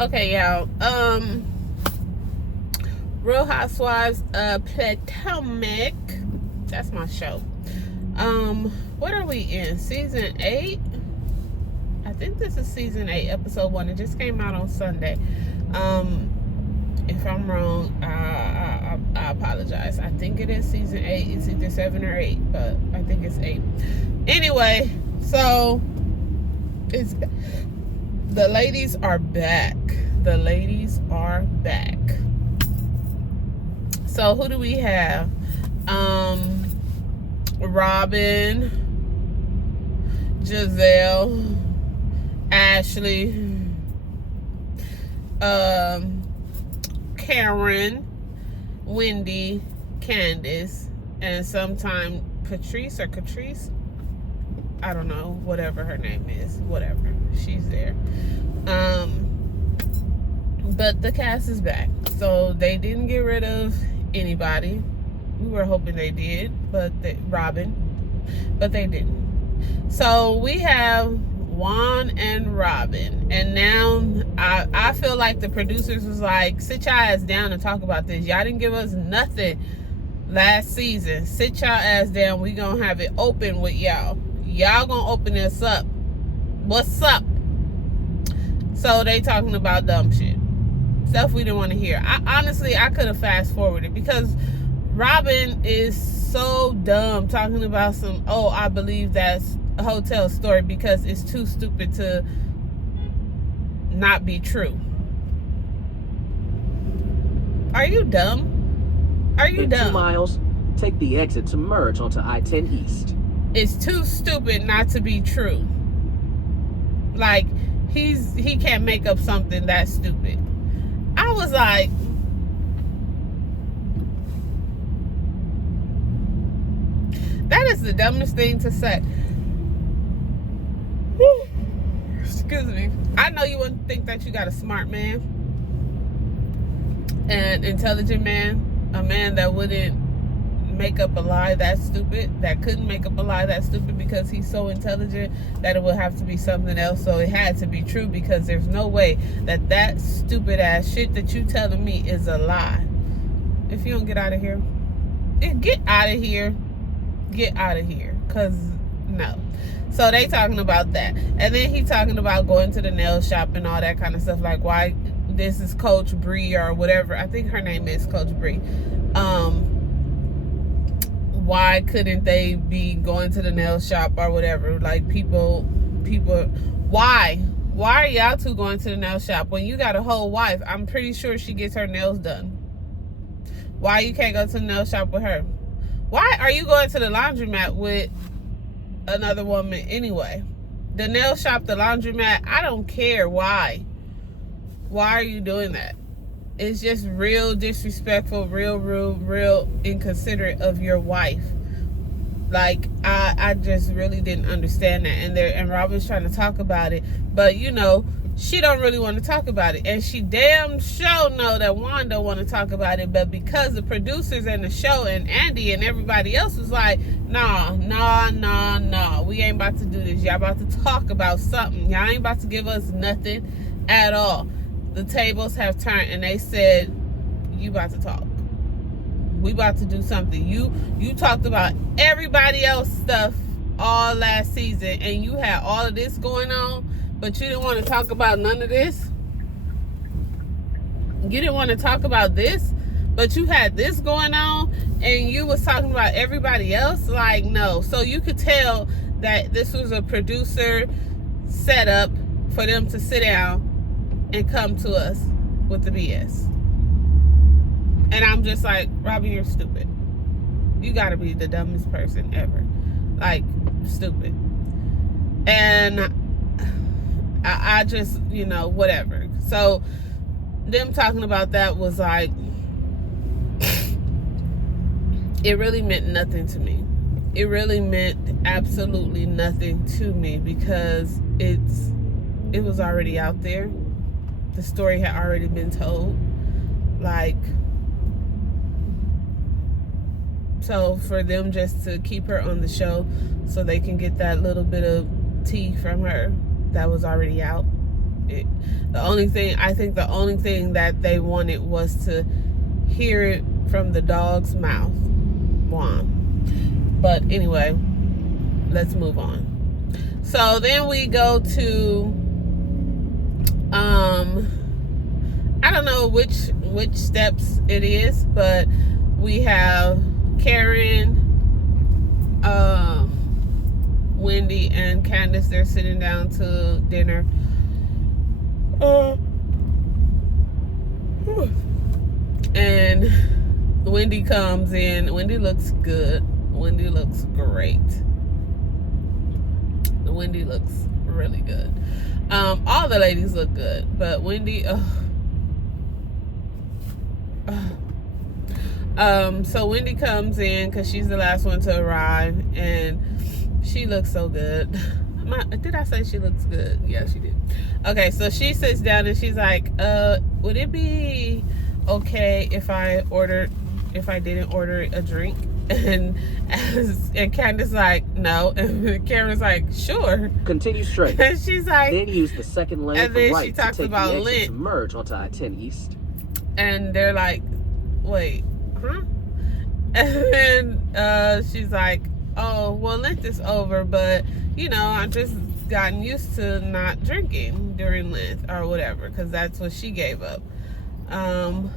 Okay, y'all. Real Housewives of Potomac. That's my show. What are we in? Season 8? I think this is season 8, episode 1. It just came out on Sunday. If I'm wrong, I apologize. I think it is season 8. It's either 7 or 8, but I think it's 8. Anyway, so it's the ladies are back. The ladies are back. So who do we have? Robin, Giselle, Ashley, Karen, Wendy, Candace, and sometime Patrice or Catrice. I don't know, whatever her name is, whatever. She's there. But the cast is back. So they didn't get rid of anybody. We were hoping they did, but Robin, but they didn't. So we have Juan and Robin, and now I feel like the producers was like, sit y'all ass down and talk about this. Y'all didn't give us nothing last season. Sit y'all ass down. We gonna have it open with y'all. Y'all gonna open this up. What's up? So they talking about dumb shit, stuff we didn't want to hear. Honestly, I could have fast forwarded because Robin is so dumb talking about some, oh, I believe that's a hotel story because it's too stupid to not be true. Are you dumb? Are you In dumb? 2 miles, take the exit to merge onto I-10 East. It's too stupid not to be true. Like, he can't make up something that stupid. I was like, that is the dumbest thing to say. Whew. Excuse me. I know you wouldn't think that you got a smart man, an intelligent man, a man that wouldn't make up a lie that stupid, that couldn't make up a lie that stupid because he's so intelligent that it would have to be something else. So it had to be true because there's no way that stupid ass shit that you telling me is a lie. If you don't get out of here, get out of here. Get out of here, because no. So they talking about that, and then he talking about going to the nail shop and all that kind of stuff, like why this is Coach Bree or whatever, I think her name is Coach Bree. Why couldn't they be going to the nail shop or whatever? Like people why are y'all two going to the nail shop when you got a whole wife? I'm pretty sure she gets her nails done. Why you can't go to the nail shop with her? Why are you going to the laundromat with another woman anyway? The nail shop, the laundromat, I don't care. Why? Why are you doing that? It's just real disrespectful, real rude, real inconsiderate of your wife. Like, I just really didn't understand that. And Robin's trying to talk about it, but you know, she don't really want to talk about it, and she damn sure know that Juan don't want to talk about it. But because the producers and the show and Andy and everybody else was like, nah, we ain't about to do this. Y'all about to talk about something. Y'all ain't about to give us nothing at all. The tables have turned, and they said, you about to talk. We about to do something. You talked about everybody else stuff all last season, and you had all of this going on, but you didn't want to talk about none of this. You didn't want to talk about this, but you had this going on, and you was talking about everybody else. Like, no. So you could tell that this was a producer setup for them to sit down and come to us with the BS. And I'm just like, Robbie, you're stupid. You gotta be the dumbest person ever. Like, stupid. And I just, you know, whatever. So them talking about that was like, it really meant nothing to me. It really meant absolutely nothing to me because it was already out there. The story had already been told. Like, so for them just to keep her on the show so they can get that little bit of tea from her that was already out, The only thing that they wanted was to hear it from the dog's mouth. Juan. But anyway, let's move on. So then we go to I don't know which steps it is, but we have Karen, Wendy, and Candace. They're sitting down to dinner. And Wendy comes in. Wendy looks good. Wendy looks great. Wendy looks really good. All the ladies look good, but Wendy, so Wendy comes in because she's the last one to arrive, and she looks so good. Did I say she looks good? Yeah, she did. Okay, so she sits down and she's like, would it be okay if I didn't order a drink? And Candace like, no. And Karen's like, sure. Continue straight. And she's like, then use the second lane and from then right she talks to take about the exit Lent. to merge onto I-10 East. And they're like, wait, huh? And then she's like, oh, well, Lent is over, but I've just gotten used to not drinking during Lent or whatever, because that's what she gave up. Oh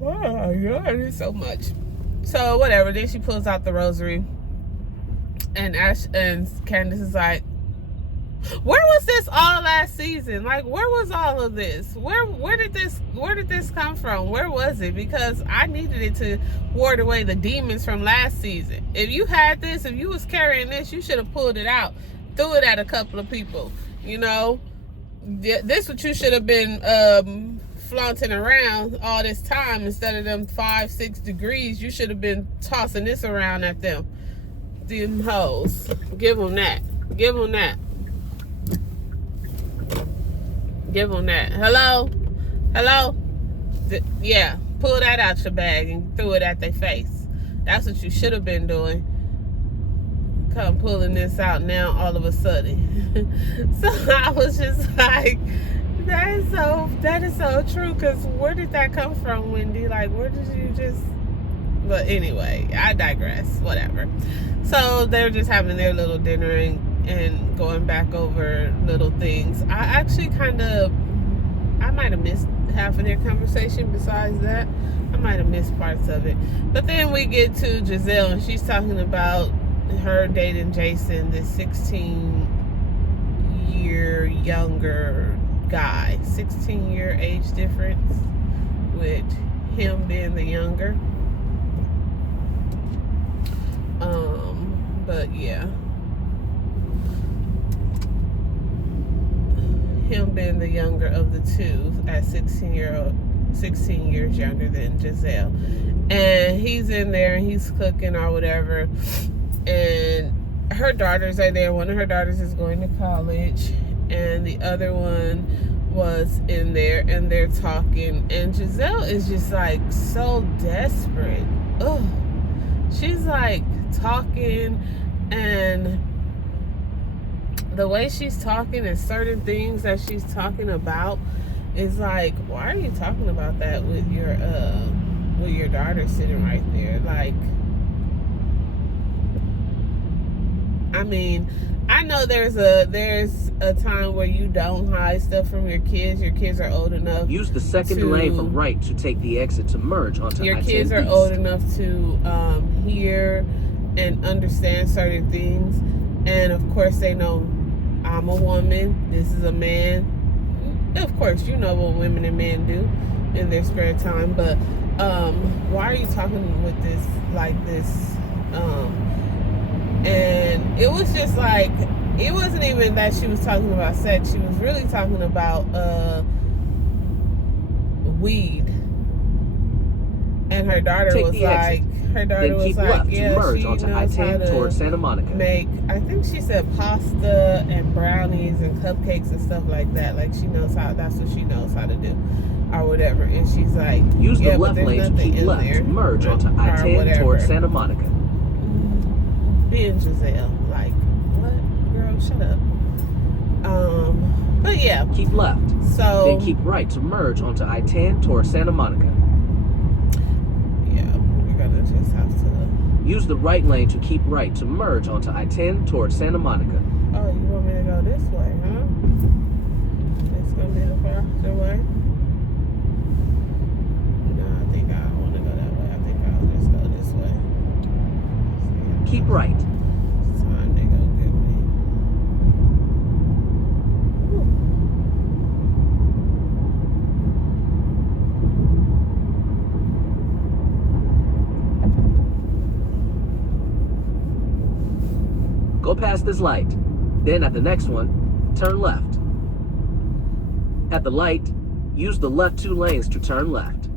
my God, it's so much. So whatever. Then she pulls out the rosary, and Candace is like, "Where was this all last season? Like, where was all of this? Where did this come from? Where was it? Because I needed it to ward away the demons from last season. If you had this, if you was carrying this, you should have pulled it out, threw it at a couple of people. This what you should have been flaunting around all this time instead of them 5-6 degrees. You should have been tossing this around at them hoes. Give them that. Hello. Yeah, pull that out your bag and threw it at their face. That's what you should have been doing. Come pulling this out now all of a sudden. So I was just like, that is so true, because where did that come from, Wendy? Like, where did you just... But anyway, I digress. Whatever. So they're just having their little dinner and going back over little things. I actually I might have missed half of their conversation. Besides that, I might have missed parts of it. But then we get to Giselle, and she's talking about her dating Jason, this 16-year younger guy. 16-year age difference, with him being the younger. But yeah, him being the younger of the two at 16 years younger than Giselle. And he's in there and he's cooking or whatever, and her daughters are there. One of her daughters is going to college, and the other one was in there, and they're talking, and Giselle is just like so desperate. Ugh. She's like talking, and the way she's talking and certain things that she's talking about is like, why are you talking about that with your daughter sitting right there? Like, I mean, I know there's a time where you don't hide stuff from your kids. Your kids are old enough. Use the second lane from right to take the exit to merge onto I-10 Your kids are East. old enough to hear and understand certain things, and of course they know I'm a woman. This is a man. Of course, you know what women and men do in their spare time. But why are you talking with this like this? And it was just like, it wasn't even that she was talking about sex. She was really talking about weed. And her daughter was like, yeah, she knows how to make, I think she said pasta and brownies and cupcakes and stuff like that. Like, she knows how, that's what she knows how to do or whatever. And she's like, use the left lane to keep left, merge onto I-10 towards Santa Monica. Being Giselle, like, what? Girl, shut up. But yeah. Keep left. So Then keep right to merge onto I-10 toward Santa Monica. Yeah, we're gonna just have to. Use the right lane to keep right to merge onto I-10 toward Santa Monica. Oh, you want me to go this way, huh? It's gonna be the faster way. No, I think I want to go that way. I think I'll just go this way. Keep right. Time they gonna give me. Whew. Go past this light. Then at the next one, turn left. At the light, use the left 2 lanes to turn left.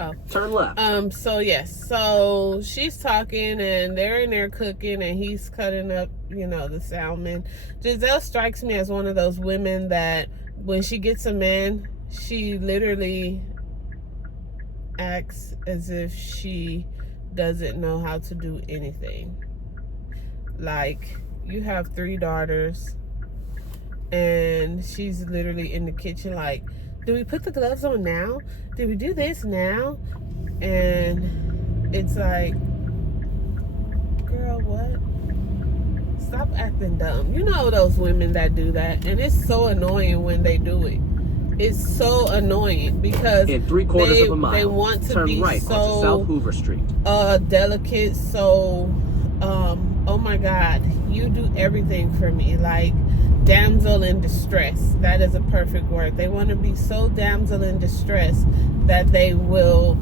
Oh. Turn left. So yes, so she's talking and they're in there cooking and he's cutting up, the salmon. Giselle strikes me as one of those women that when she gets a man, she literally acts as if she doesn't know how to do anything. Like, you have 3 daughters and she's literally in the kitchen like, do we put the gloves on now? Did we do this now? And it's like, girl, what? Stop acting dumb. You know those women that do that, and it's so annoying when they do it. It's so annoying because in 3/4 of a mile, they want to turn be right so onto South Hoover Street. Delicate, so oh my God, you do everything for me. Like, damsel in distress. That is a perfect word. They want to be so damsel in distress that they will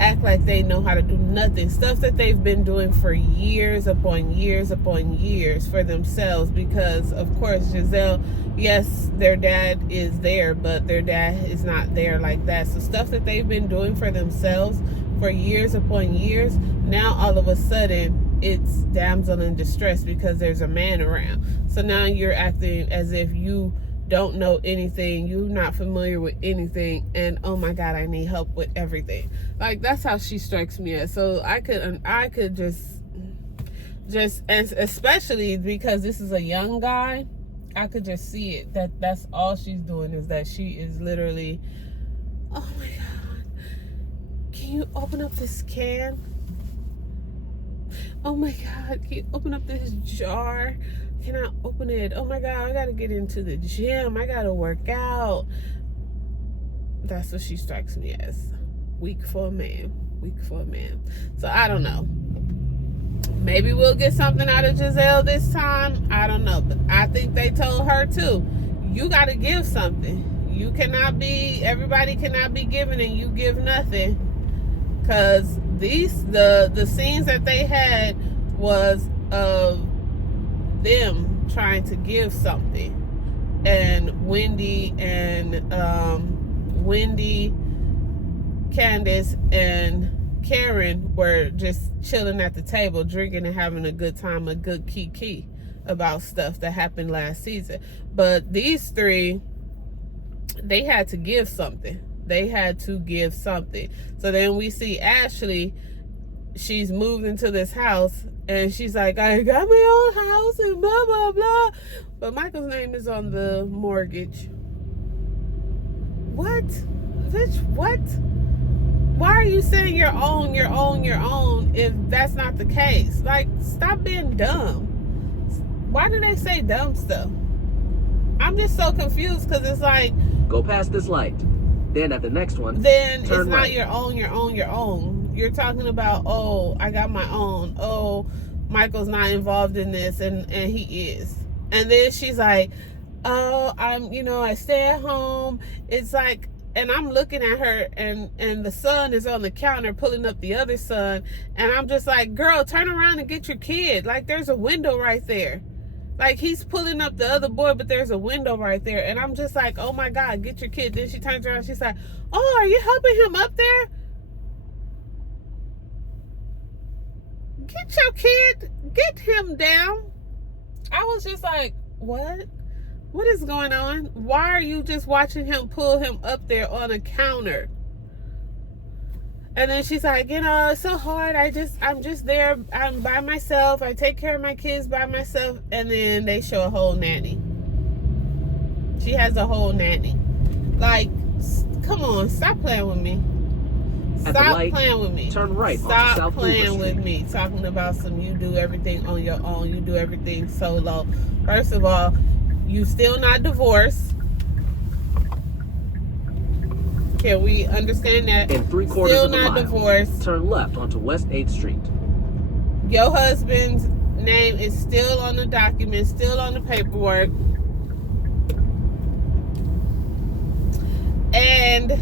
act like they know how to do nothing. Stuff that they've been doing for years upon years upon years for themselves, because of course Giselle, yes, their dad is there, but their dad is not there like that. So stuff that they've been doing for themselves for years upon years, now all of a sudden it's damsel in distress because there's a man around. So now you're acting as if you don't know anything, you're not familiar with anything, and oh my God, I need help with everything. Like, that's how she strikes me as. So I could just, and especially because this is a young guy, I could just see it, that's all she's doing, is that she is literally, oh my God, can you open up this can? Oh my God, can you open up this jar? Can I open it? Oh my God, I gotta get into the gym. I gotta work out. That's what she strikes me as. Weak for a man. Weak for a man. So I don't know. Maybe we'll get something out of Giselle this time. I don't know. But I think they told her too, you gotta give something. You cannot be, everybody cannot be giving and you give nothing. Because the scenes that they had was of them trying to give something, and Wendy, Candace, and Karen were just chilling at the table, drinking and having a good time, a good kiki about stuff that happened last season. But these 3, they had to give something. They had to give something. So then we see Ashley, she's moved into this house and she's like, I got my own house and blah, blah, blah. But Michael's name is on the mortgage. What? Bitch, what? Why are you saying your own if that's not the case? Like, stop being dumb. Why do they say dumb stuff? I'm just so confused because it's like, go past this light. Then at the next one, then it's not right. your own. You're talking about, oh, I got my own. Oh, Michael's not involved in this, and he is. And then she's like, oh, I stay at home. It's like, and I'm looking at her, and the son is on the counter pulling up the other son, and I'm just like, girl, turn around and get your kid. Like, there's a window right there. Like, he's pulling up the other boy, but there's a window right there. And I'm just like, oh my God, get your kid. Then she turns around, she's like, oh, are you helping him up there? Get your kid, get him down. I was just like, what? What is going on? Why are you just watching him pull him up there on a counter? And then she's like, you know, it's so hard. I'm just there. I'm by myself. I take care of my kids by myself. And then they show a whole nanny. She has a whole nanny. Like, come on, stop playing with me. Stop playing with me. Turn right. Stop playing with me. Talking about some you do everything on your own. You do everything solo. First of all, you still not divorced. Can we understand that? In 3/4 still of a not mile, divorced. turn left onto West 8th Street. Your husband's name is still on the document, still on the paperwork. And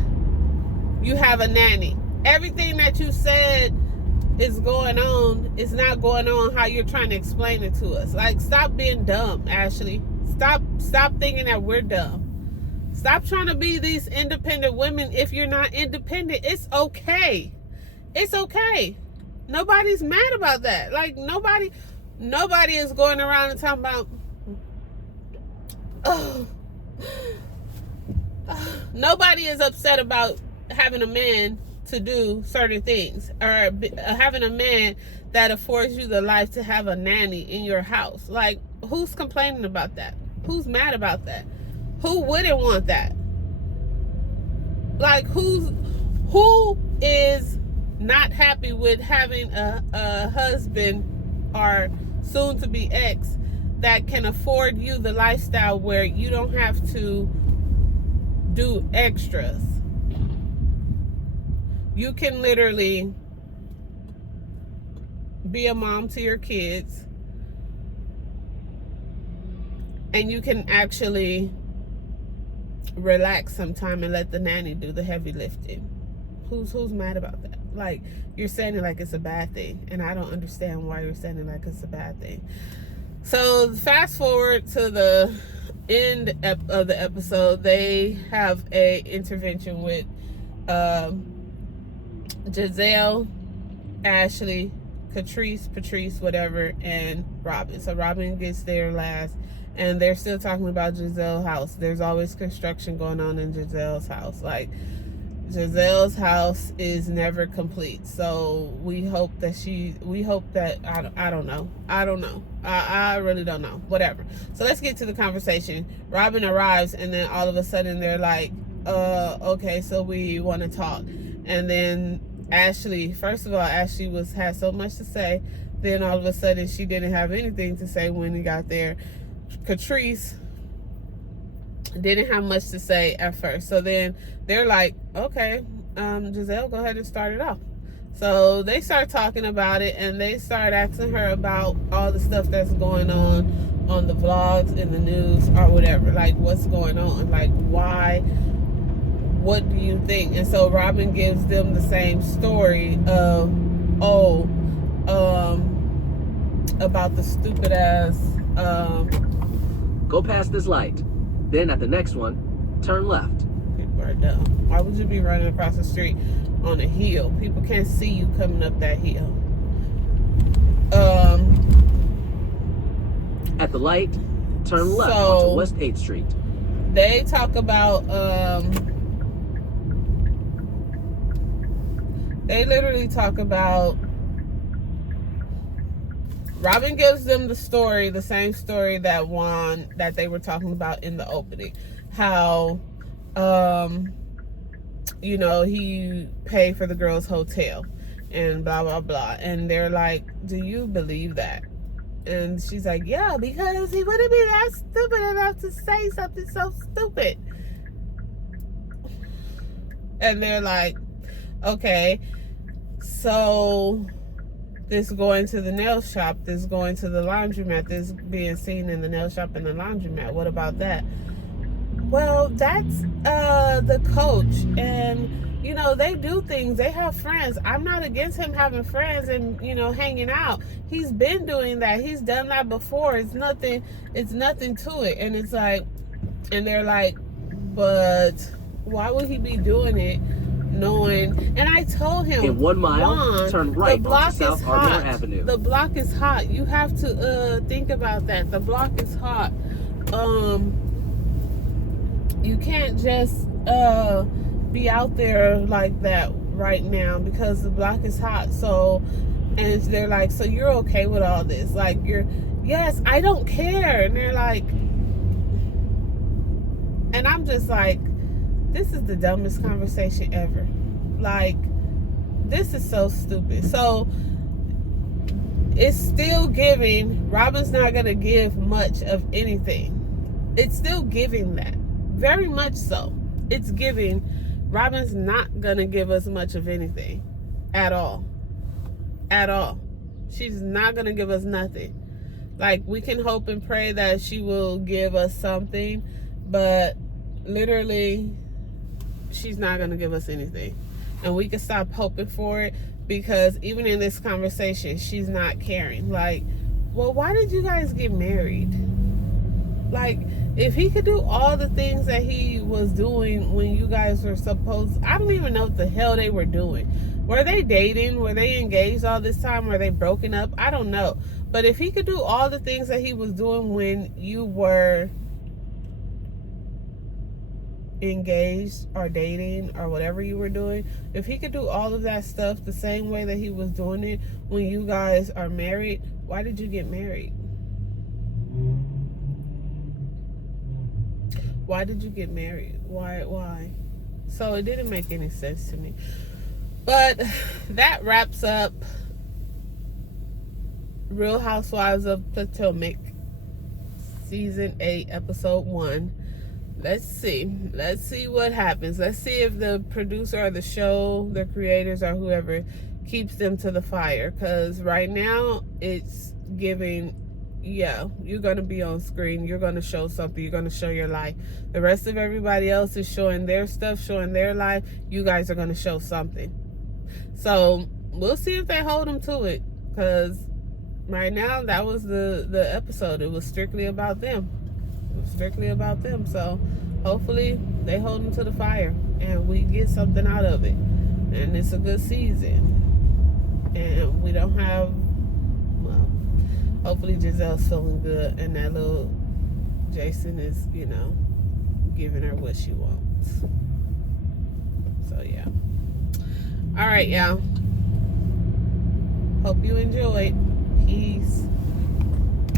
you have a nanny. Everything that you said is going on is not going on how you're trying to explain it to us. Like, stop being dumb, Ashley. Stop thinking that we're dumb. Stop trying to be these independent women if you're not independent. It's okay. It's okay. Nobody's mad about that. Like, nobody is going around and talking about, nobody is upset about having a man to do certain things, or having a man that affords you the life to have a nanny in your house. Like, who's complaining about that? Who's mad about that? Who wouldn't want that? Like, who is not happy with having a husband or soon to be ex that can afford you the lifestyle where you don't have to do extras? You can literally be a mom to your kids, and you can actually relax sometime and let the nanny do the heavy lifting. Who's mad about that? Like, you're saying it like it's a bad thing, and I don't understand why you're saying it like it's a bad thing. So fast forward to the end of the episode. They have a intervention with Giselle, Ashley, Patrice, whatever, and Robin. So Robin gets there last, and they're still talking about Giselle's house. There's always construction going on in Giselle's house. Like, Giselle's house is never complete. So we hope that I don't know. I really don't know. Whatever. So let's get to the conversation. Robin arrives, and then all of a sudden they're like, okay, so we want to talk. And then Ashley, first of all, Ashley had so much to say. Then all of a sudden she didn't have anything to say when he got there. Patrice didn't have much to say at first. So then they're like, okay, Giselle, go ahead and start it off. So they start talking about it, and they start asking her about all the stuff that's going on the vlogs, in the news, or whatever. Like, what's going on? Like, why? What do you think? And so Robin gives them the same story of, about the stupid ass, go past this light. Then at the next one, turn left. People are dumb. Why would you be running across the street on a hill? People can't see you coming up that hill. At the light, turn left onto West 8th Street. They talk about, they literally talk about, Robin gives them the story, the same story that they were talking about in the opening. How, he paid for the girl's hotel and blah, blah, blah. And they're like, do you believe that? And she's like, yeah, because he wouldn't be that stupid enough to say something so stupid. And they're like, okay, so this going to the nail shop, this going to the laundromat, this being seen in the nail shop and the laundromat, what about that? Well, that's the coach, and they do things, they have friends. I'm not against him having friends and hanging out. He's been doing that, he's done that before. It's nothing to it. And it's like, and they're like, but why would he be doing it knowing? And I told him, in 1 mile, Juan, turn right onto South Ardmore hot. Avenue. The block is hot. You have to think about that. The block is hot. You can't just be out there like that right now because the block is hot. So, and they're like, so you're okay with all this? Like, yes, I don't care. And they're like, and I'm just like, this is the dumbest conversation ever. Like, this is so stupid. So it's still giving, Robin's not going to give much of anything. It's still giving that. Very much so. It's giving, Robin's not going to give us much of anything. At all. At all. She's not going to give us nothing. Like, we can hope and pray that she will give us something, but literally, she's not going to give us anything. And we can stop hoping for it, because even in this conversation, she's not caring. Like, well, why did you guys get married? Like, if he could do all the things that he was doing when you guys were supposed, I don't even know what the hell they were doing. Were they dating? Were they engaged all this time? Were they broken up? I don't know. But if he could do all the things that he was doing when you were engaged or dating or whatever you were doing, if he could do all of that stuff the same way that he was doing it when you guys are married, why did you get married? Why did you get married? Why? So it didn't make any sense to me. But that wraps up Real Housewives of Potomac Season 8, Episode 1. Let's see what happens. Let's see if the producer or the show, the creators or whoever, keeps them to the fire. Because right now, it's giving, yeah, you're going to be on screen. You're going to show something. You're going to show your life. The rest of everybody else is showing their stuff, showing their life. You guys are going to show something. So, we'll see if they hold them to it. Because right now, that was the episode. It was strictly about them. Strictly about them. So hopefully they hold them to the fire and we get something out of it, and it's a good season, and we don't have, well, hopefully Giselle's feeling good and that little Jason is, giving her what she wants. So yeah, all right, y'all, hope you enjoyed. Peace.